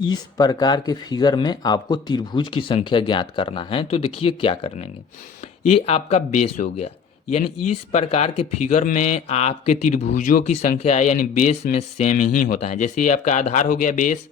इस प्रकार के फिगर में आपको त्रिभुज की संख्या ज्ञात करना है। तो देखिए क्या करेंगे, ये आपका बेस हो गया, यानी इस प्रकार के फिगर में आपके त्रिभुजों की संख्या यानी बेस में सेम ही होता है। जैसे ये आपका आधार हो गया बेस,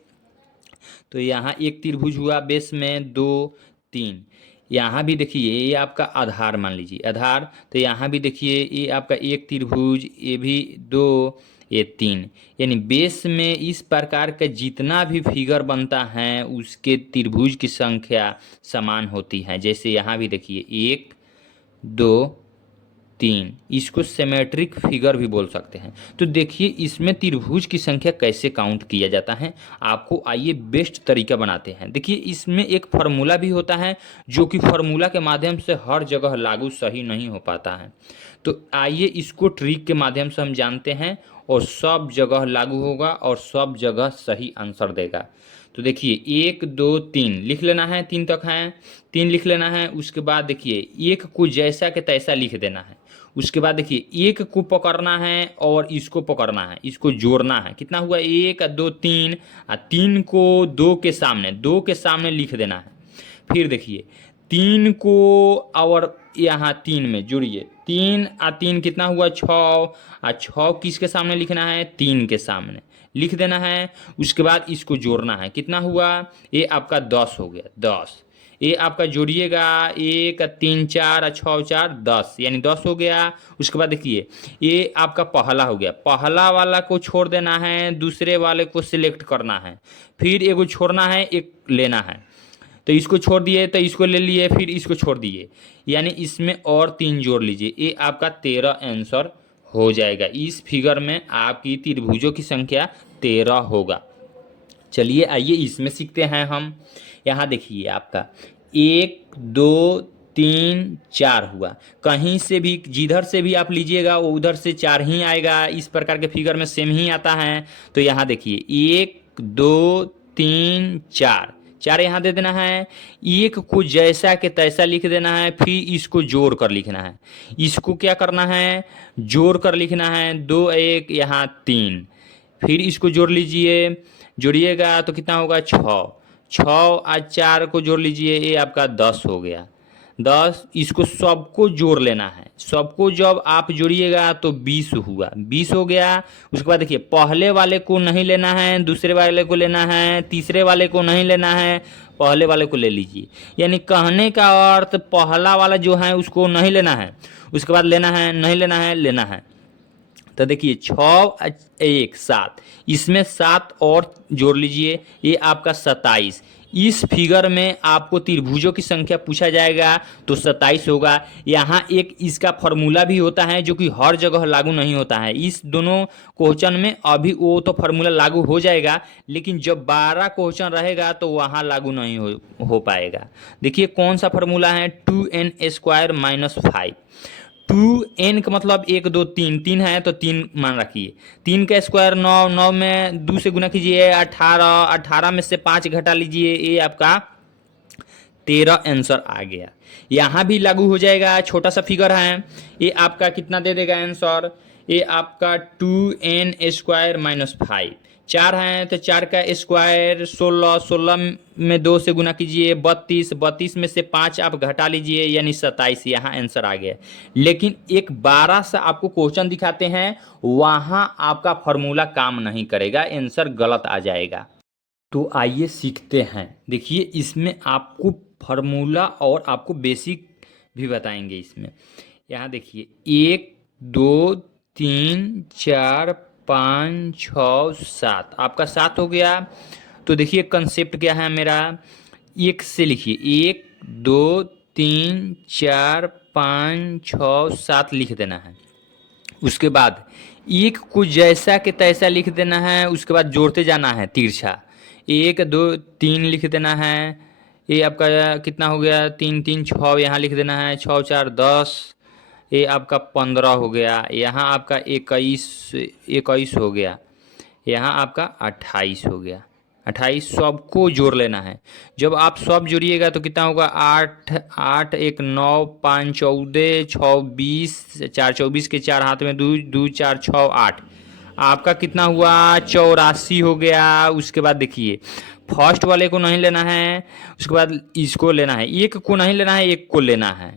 तो यहाँ एक त्रिभुज हुआ बेस में, दो, तीन। यहाँ भी देखिए ये आपका आधार मान लीजिए आधार, तो यहाँ भी देखिए ये आपका एक त्रिभुज, ये भी दो, ये तीन। यानी बेस में इस प्रकार का जितना भी फिगर बनता है उसके त्रिभुज की संख्या समान होती है। जैसे यहाँ भी देखिए एक, दो, तीन, इसको सिमेट्रिक फिगर भी बोल सकते हैं। तो देखिए इसमें त्रिभुज की संख्या कैसे काउंट किया जाता है, आपको आइए बेस्ट तरीका बनाते हैं। देखिए इसमें एक फार्मूला भी होता है जो कि फार्मूला के माध्यम से हर जगह लागू सही नहीं हो पाता है। तो आइए इसको ट्रिक के माध्यम से हम जानते हैं और सब जगह लागू होगा और सब जगह सही आंसर देगा। तो देखिए एक, दो, तीन लिख लेना है, तीन तक है, तीन लिख लेना है। उसके बाद देखिए एक को जैसा के तैसा लिख देना है। उसके बाद देखिए एक को पकड़ना है और इसको पकड़ना है, इसको जोड़ना है। कितना हुआ, एक, दो, तीन, और तीन को दो के सामने लिख देना है। फिर देखिए तीन को और यहाँ तीन में जुड़िए, तीन और तीन कितना हुआ, छः, और छः किसके सामने लिखना है, तीन के सामने लिख देना है। उसके बाद इसको जोड़ना है, कितना हुआ, ये आपका 10 हो गया, 10। ये आपका जोड़िएगा, एक, तीन, चार, छः, चार, 10, यानी 10 हो गया। उसके बाद देखिए ये आपका पहला हो गया, पहला वाला को छोड़ देना है, दूसरे वाले को सिलेक्ट करना है, फिर एगो छोड़ना है, एक लेना है। तो इसको छोड़ दिए तो इसको ले लिए, फिर इसको छोड़ दिए, यानी इसमें और तीन जोड़ लीजिए, ये आपका 13 आंसर हो जाएगा। इस फिगर में आपकी त्रिभुजों की संख्या 13 होगा। चलिए आइए इसमें सीखते हैं हम। यहाँ देखिए आपका एक, दो, तीन, चार हुआ, कहीं से भी जिधर से भी आप लीजिएगा वो उधर से चार ही आएगा। इस प्रकार के फिगर में सेम ही आता है। तो यहाँ देखिए एक, दो, तीन, चार, चार यहाँ दे देना है। एक को जैसा के तैसा लिख देना है, फिर इसको जोड़ कर लिखना है। इसको क्या करना है, जोड़ कर लिखना है, दो, एक, यहाँ तीन, फिर इसको जोड़ लीजिए, जोड़िएगा तो कितना होगा, छः, छः और चार को जोड़ लीजिए, ये आपका 10 हो गया, 10। इसको सबको जोड़ लेना है, सबको जब आप जोड़िएगा तो 20 हुआ, 20 हो गया। उसके बाद देखिए पहले वाले को नहीं लेना है, दूसरे वाले को लेना है, तीसरे वाले को नहीं लेना है, पहले वाले को ले लीजिए। यानी कहने का अर्थ पहला वाला जो है उसको नहीं लेना है, उसके बाद लेना है, नहीं लेना है, लेना है। तो देखिए छः, एक, सात, इसमें सात और जोड़ लीजिए, ये आपका 27। इस फिगर में आपको त्रिभुजों की संख्या पूछा जाएगा तो 27 होगा। यहाँ एक इसका फार्मूला भी होता है जो कि हर जगह लागू नहीं होता है। इस दोनों क्वेश्चन में अभी वो तो फार्मूला लागू हो जाएगा, लेकिन जब 12 क्वेश्चन रहेगा तो वहाँ लागू नहीं हो पाएगा। देखिए कौन सा फार्मूला है, 2n² - 5। 2n का मतलब एक, दो, तीन, तीन है तो तीन मान रखिए, तीन का स्क्वायर 9, 9 में 2 से गुना कीजिए 18, 18 में से 5 घटा लीजिए, ये आपका 13 आंसर आ गया। यहाँ भी लागू हो जाएगा, छोटा सा फिगर है, ये आपका कितना दे देगा आंसर, ये आपका 2n² - 5। चार है तो चार का स्क्वायर 16, 16 में 2 से गुना कीजिए 32, 32 में से 5 आप घटा लीजिए यानी 27, यहाँ आंसर आ गया। लेकिन एक 12 से आपको क्वेश्चन दिखाते हैं, वहाँ आपका फार्मूला काम नहीं करेगा, आंसर गलत आ जाएगा। तो आइए सीखते हैं। देखिए इसमें आपको फार्मूला और आपको बेसिक भी बताएंगे इसमें। यहाँ देखिए एक, दो, तीन, चार, 5, 6, 7, आपका 7 हो गया। तो देखिए कंसेप्ट क्या है मेरा, एक से लिखिए, एक, दो, तीन, चार, 5, 6, 7 लिख देना है। उसके बाद एक को जैसा के तैसा लिख देना है, उसके बाद जोड़ते जाना है तिरछा, एक, दो, तीन लिख देना है। ये आपका कितना हो गया, तीन, तीन, छः, यहाँ लिख देना है, छः, चार, 10, ये आपका 15 हो गया। यहाँ आपका 21 हो गया, यहाँ आपका 28 हो गया, 28। सबको जोड़ लेना है। जब आप सब जोड़िएगा तो कितना होगा, 8, 8, 1, 9, 5, 14, 6, 20, 4, 24 के 4 हाथ में 2, 2, 4, 6, 8, आपका कितना हुआ 84 हो गया। उसके बाद देखिए फर्स्ट वाले को नहीं लेना है, उसके बाद इसको लेना है, एक को नहीं लेना है, एक को लेना है,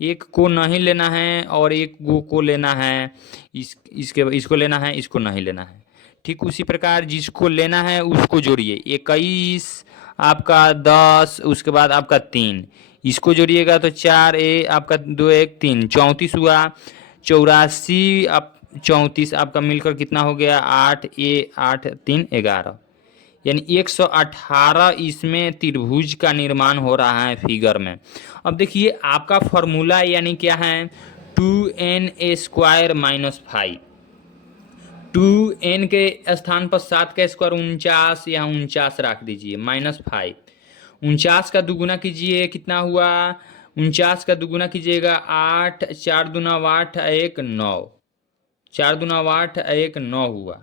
एक को नहीं लेना है और एक को लेना है, इसको लेना है, इसको नहीं लेना है। ठीक उसी प्रकार जिसको लेना है उसको जोड़िए, 21 आपका 10, उसके बाद आपका 3, इसको जोड़िएगा तो 4 आपका 2 1 3 34 हुआ। 84 आप 34 आपका मिलकर कितना हो गया 8 8 3 11, यानी 118 इसमें त्रिभुज का निर्माण हो रहा है फिगर में। अब देखिए आपका फॉर्मूला यानी क्या है 2n² - 5। 2n के स्थान पर 7 का स्क्वायर 49, यहाँ 49 रख दीजिए -5। 49 का दुगुना कीजिए कितना हुआ 49 का दुगुना कीजिएगा 8, 4 दूना 8 1 9, 4 दूना 8 1 9 हुआ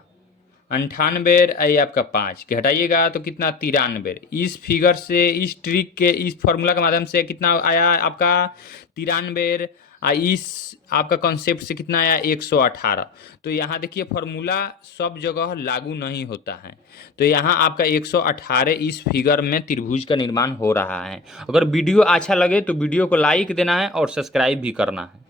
98। आई आपका 5 घटाइएगा तो कितना 93। इस फिगर से इस ट्रिक के इस फॉर्मूला के माध्यम से कितना आया आपका 93। इस आपका कॉन्सेप्ट से कितना आया 118। तो यहाँ देखिए फॉर्मूला सब जगह लागू नहीं होता है, तो यहाँ आपका 118 इस फिगर में त्रिभुज का निर्माण हो रहा है। अगर वीडियो अच्छा लगे तो वीडियो को लाइक देना है और सब्सक्राइब भी करना है।